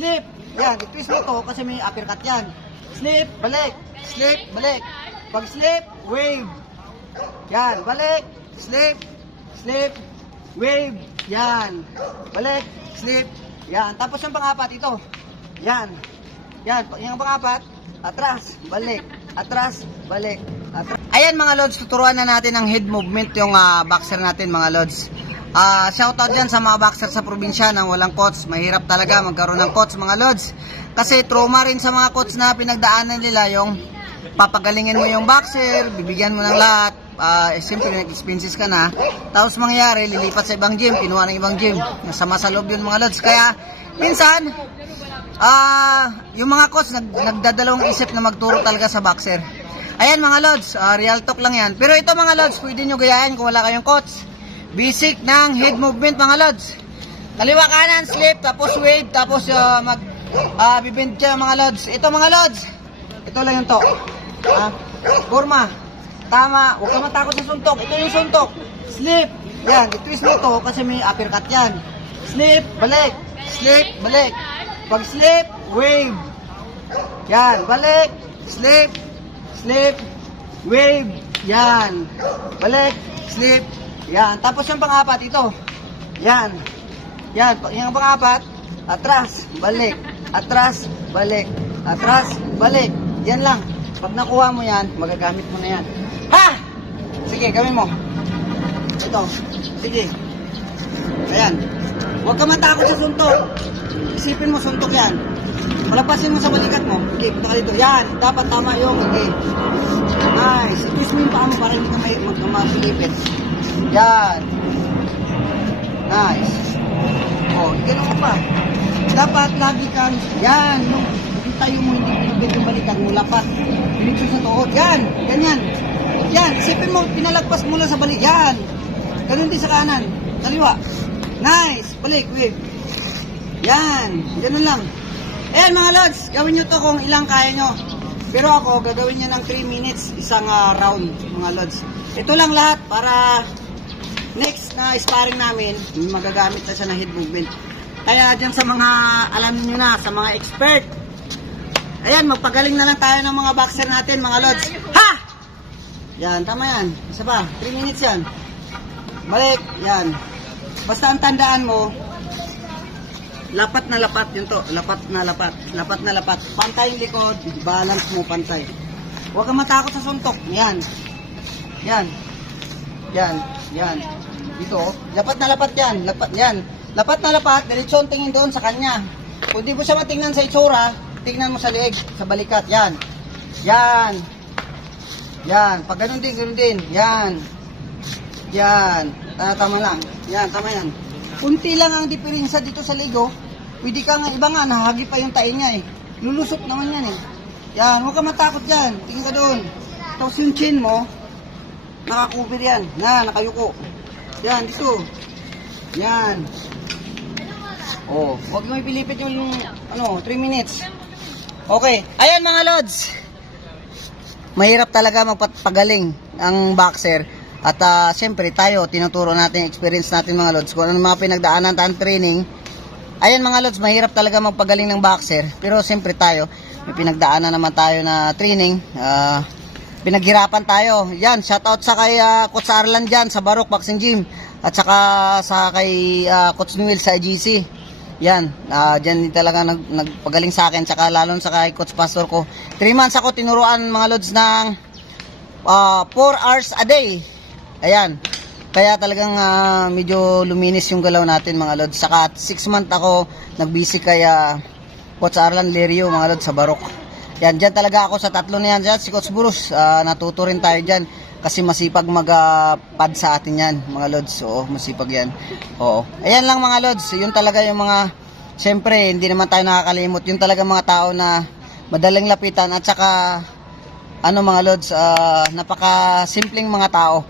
slip. Yan, i-twist mo to kasi may uppercut yan. Slip, balik. Slip, balik. Pag slip, wave. Yan, balik. Slip, slip, wave. Yan. Balik, slip. Yan. Tapos yung pang-apat, ito. Yan. Yan, yung pang-apat, atras, balik. Atras, balik. Atras. Ayan mga lods, tuturuan na natin ang head movement yung ah, boxer natin mga lods. Ah, shoutout dyan sa mga boxer sa probinsya nang walang coach. Mahirap talaga magkaroon ng coach mga lods. Kasi trauma rin sa mga coach na pinagdaanan nila yung papagalingin mo yung boxer, bibigyan mo ng lahat. Ah, eh, siyempre nag-expenses ka na. Tapos mangyayari, lilipat sa ibang gym, kinuha ng ibang gym. Sama sa loob yun mga lods. Kaya minsan, Ah, yung mga coach nag, nagdadalawang isip na magturo talaga sa boxer. Ayan mga lods, ah, real talk lang yan. Pero ito mga lods, pwede nyo gayahin kung wala kayong coach. Basic ng head movement mga lods. Kaliwa kanan, slip, tapos wave, tapos ah, mag ah, bibend ka mga lods. Ito mga lods, ito lang yung to. Ah, forma, tama, huwag ka matakot sa suntok. Ito yung suntok. Slip, yan, i-twist mo to kasi may uppercut yan. Slip, balik, slip, balik. Pag slip, wave. Yan, balik, slip, slip, wave. Yan. Balik, slip. Yan. Tapos yung pang-apat, ito. Yan. Yan. Yung pang-apat, atras, balik, atras, balik, atras, balik. Yan lang. Pag nakuha mo yan, magagamit mo na yan. Ha! Sige, gawin mo. Ito. Sige. Ayan. Huwag ka matakot sa suntok. Isipin mo suntok yan. Palapasin mo sa balikat mo. Okay, punta ka dito. Yan, dapat tama yung. Okay. Nice. I-twist mo yung paa mo para hindi ka may magpilipit. Yan. Nice. Oh, ganun mo pa. Dapat lagi kang, yan, yung yung tayo mo hindi pinibig yung balikat mo, lapat. Pinipit sa tuhod. Yan, ganyan. Yan, isipin mo, pinalagpas mo lang sa balik. Yan. Ganun din sa kanan. Kaliwa. Nice. Balik, wave. Yan. Ganun lang. Ayan mga lods, gawin nyo to kung ilang kaya nyo. Pero ako, gagawin nyo ng 3 minutes, isang ah, round, mga lods. Ito lang lahat para next na sparring namin, magagamit na siya ng head movement. Kaya dyan sa mga, alam niyo na, sa mga expert, ayan, magpagaling na lang tayo ng mga boxer natin, mga lods. Ha! Yan, tama yan. Isa pa, 3 minutes yan. Balik, yan. Basta ang tandaan mo, lapat na lapat yun to. Lapat na lapat. Lapat na lapat. Pantay yung likod, balance mo pantay. Huwag kang matakot sa suntok. Yan. Yan. Yan. Yan. Dito, oh. lapat na lapat yan. Lapat yan. Lapat na lapat, diretso ang tingin doon sa kanya. Kung di mo siya matingnan sa itsura, tingnan mo sa leeg, sa balikat. Yan. Yan. Yan. Pag ganun din, ganun din. Yan. Yan. Ah, tama lang. Yan, tama yan. Kunti lang ang diferensya dito sa ligo. Pwede ka nga, iba nga, nahagi pa yung tae niya eh. Lulusot naman yan eh. Yan, huwag ka matakot dyan. Tingin ka doon. Tapos yung chin mo, nakakover yan. Na, nakayuko. Yan, dito. Yan. Oh, huwag mo ipilipit yung, ano, 3 minutes. Okay. Ayan mga lods. Mahirap talaga magpagaling ang boxer. At ah, siyempre tayo, tinuturo natin experience natin mga lods. Kung ano mga pinagdaanan tayong training. Ayan mga lods, mahirap talaga magpagaling ng boxer. Pero siyempre tayo, may pinagdaanan naman tayo na training. Ah, pinaghirapan tayo. Yan, shoutout sa kay ah, Coach Arlan dyan sa Barok Boxing Gym. At saka sa kay ah, Coach Noel sa IGC. Yan, ah dyan din talaga nag, nagpagaling sa akin. Tsaka lalo sa kay Coach Pastor ko. 3 months ako tinuruan mga lods ng 4 hours a day. Ayan. Kaya talagang ah, medyo luminis yung galaw natin mga lods. Saka 6 month ako nagbisi kay ah, Coach Arlan Lerio mga lods sa Barok. Yan, dyan talaga ako sa tatlo na yan. Dyan, si Coach Burus, ah, natuto rin tayo dyan. Kasi masipag mag-pad sa atin yan, mga lods. Oo, masipag yan. Oo. Ayan lang mga lods. Yun talaga yung mga, siyempre, hindi naman tayo nakakalimot. Yun talaga mga tao na madaling lapitan at saka ano mga lods, ah, napaka simpleng mga tao.